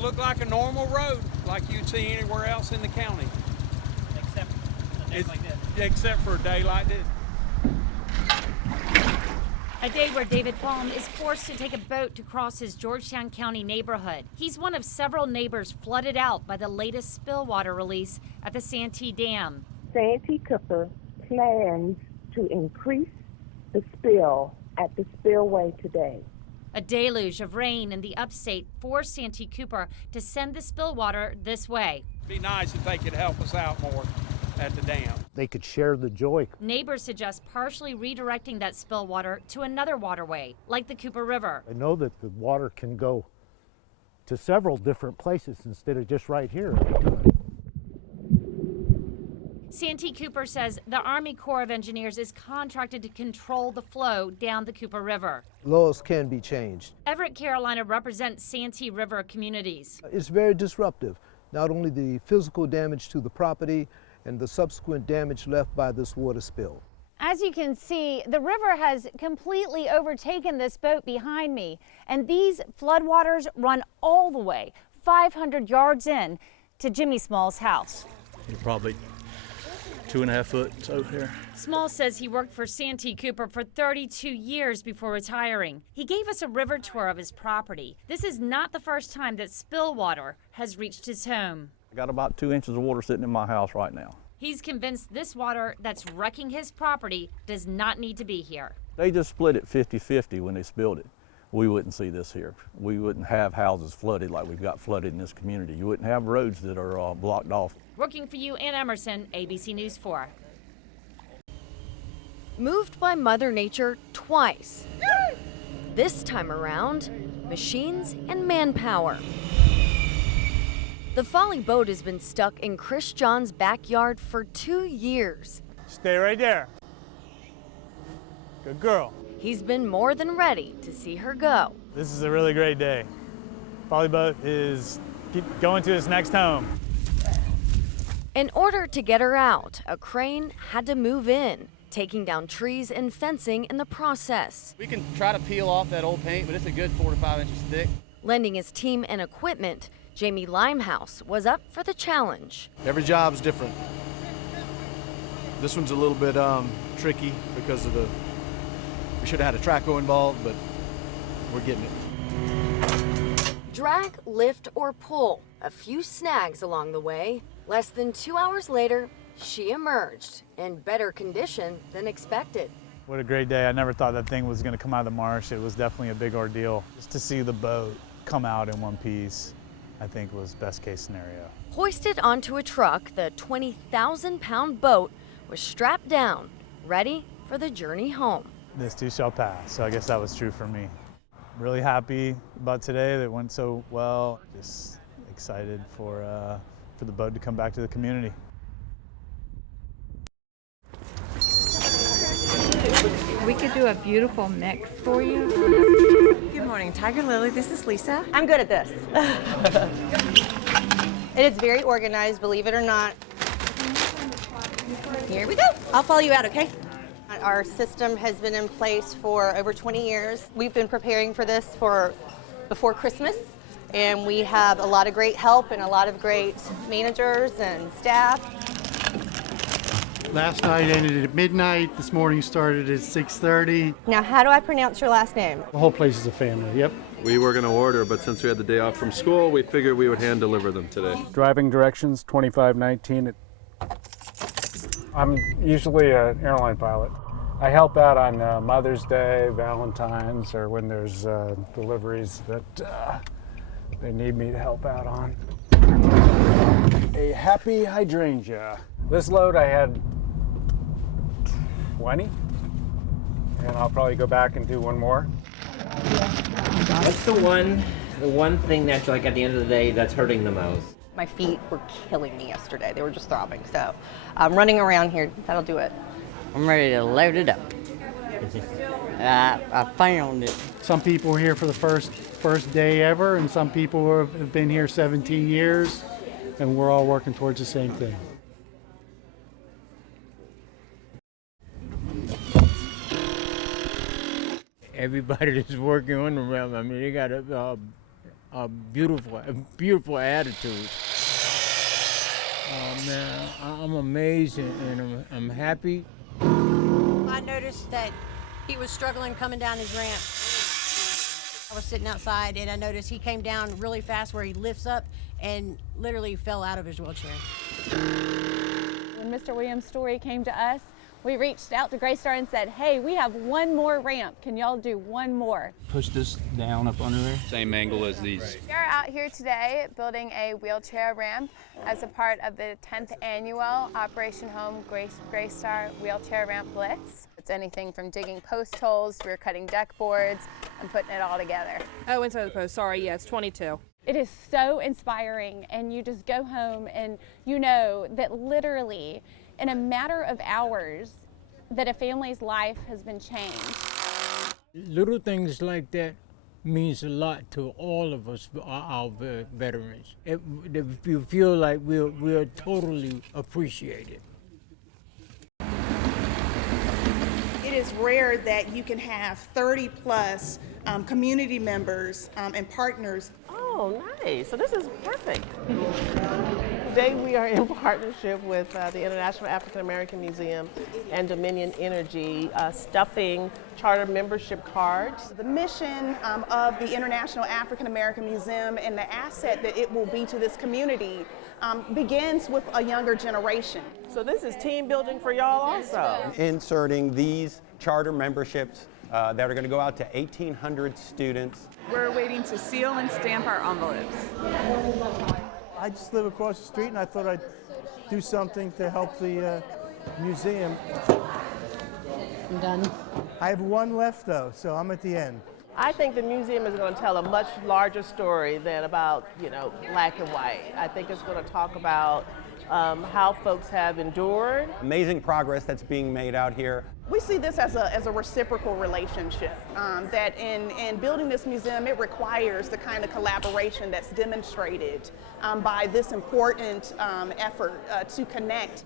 looked like a normal road, like you'd see anywhere else in the county. Except a day like this. Except for a day like this. A day where David Baum is forced to take a boat to cross his Georgetown County neighborhood. He's one of several neighbors flooded out by the latest spillwater release at the Santee Dam. Santee Cooper plans to increase the spill at the spillway today. A deluge of rain in the upstate forced Santee Cooper to send the spillwater this way. It'd be nice if they could help us out more at the dam. They could share the joy. Neighbors suggest partially redirecting that spillwater to another waterway, like the Cooper River. I know that the water can go to several different places instead of just right here. Santee Cooper says the Army Corps of Engineers is contracted to control the flow down the Cooper River. Laws can be changed. Everett, Carolina represents Santee River communities. It's very disruptive, not only the physical damage to the property and the subsequent damage left by this water spill. As you can see, the river has completely overtaken this boat behind me, and these floodwaters run all the way 500 yards in to Jimmy Small's house. You're probably 2.5 foot over here. Small says he worked for Santee Cooper for 32 years before retiring. He gave us a river tour of his property. This is not the first time that spillwater has reached his home. I got about 2 inches of water sitting in my house right now. He's convinced this water that's wrecking his property does not need to be here. They just split it 50-50 when they spilled it. We wouldn't see this here. We wouldn't have houses flooded like we've got flooded in this community. You wouldn't have roads that are blocked off. Working for you, Ann Emerson, ABC News 4. Moved by Mother Nature twice. This time around, machines and manpower. The Folly boat has been stuck in Chris John's backyard for 2 years. Stay right there. Good girl. He's been more than ready to see her go. This is a really great day. Folly boat is going to its next home. In order to get her out, a crane had to move in, taking down trees and fencing in the process. We can try to peel off that old paint, but it's a good 4 to 5 inches thick. Lending his team and equipment, Jamie Limehouse was up for the challenge. Every job's different. This one's a little bit tricky because of we should have had a traco involved, but we're getting it. Drag, lift, or pull. A few snags along the way. Less than 2 hours later, she emerged in better condition than expected. What a great day. I never thought that thing was going to come out of the marsh. It was definitely a big ordeal. Just to see the boat come out in one piece, I think was best case scenario. Hoisted onto a truck, the 20,000-pound boat was strapped down, ready for the journey home. This too shall pass, so I guess that was true for me. Really happy about today, that it went so well. Just excited for the boat to come back to the community. We could do a beautiful mix for you. Good morning, Tiger Lily. This is Lisa. I'm good at this. It is very organized, believe it or not. Here we go. I'll follow you out, okay? Our system has been in place for over 20 years. We've been preparing for this for before Christmas, and we have a lot of great help and a lot of great managers and staff. Last night ended at midnight. This morning started at 6:30. Now, how do I pronounce your last name? The whole place is a family, yep. We were going to order, but since we had the day off from school, we figured we would hand deliver them today. Driving directions 2519. I'm usually an airline pilot. I help out on Mother's Day, Valentine's, or when there's deliveries that they need me to help out on. A happy hydrangea. This load I had 20, and I'll probably go back and do one more. What's the one thing that, like, at the end of the day, that's hurting the most? My feet were killing me yesterday. They were just throbbing. So I'm running around here. That'll do it. I'm ready to load it up. I found it. Some people are here for the first day ever, and some people have been here 17 years, and we're all working towards the same thing. Everybody that's working on the realm, I mean, they got a beautiful attitude. Man, I'm amazed and I'm happy. I noticed that he was struggling coming down his ramp. I was sitting outside and I noticed he came down really fast where he lifts up and literally fell out of his wheelchair. When Mr. Williams' story came to us, we reached out to Greystar and said, hey, we have one more ramp. Can y'all do one more? Push this down up under there. Same angle as these. We are out here today building a wheelchair ramp as a part of the 10th annual Operation Home Greystar Wheelchair Ramp Blitz. It's anything from digging post holes, we're cutting deck boards, and putting it all together. Oh, inside the post, sorry, yeah, it's 22. It is so inspiring, and you just go home and you know that literally in a matter of hours that a family's life has been changed. Little things like that means a lot to all of us, our veterans. You feel like we're totally appreciated. It is rare that you can have 30 plus community members and partners. Oh, nice. So this is perfect. Today we are in partnership with the International African American Museum and Dominion Energy, stuffing charter membership cards. The mission of the International African American Museum and the asset that it will be to this community begins with a younger generation. So this is team building for y'all also. Inserting these charter memberships that are going to go out to 1,800 students. We're waiting to seal and stamp our envelopes. I just live across the street and I thought I'd do something to help the museum. I'm done. I have one left though, so I'm at the end. I think the museum is going to tell a much larger story than about, black and white. I think it's going to talk about how folks have endured. Amazing progress that's being made out here. We see this as a reciprocal relationship, that in building this museum, it requires the kind of collaboration that's demonstrated by this important effort to connect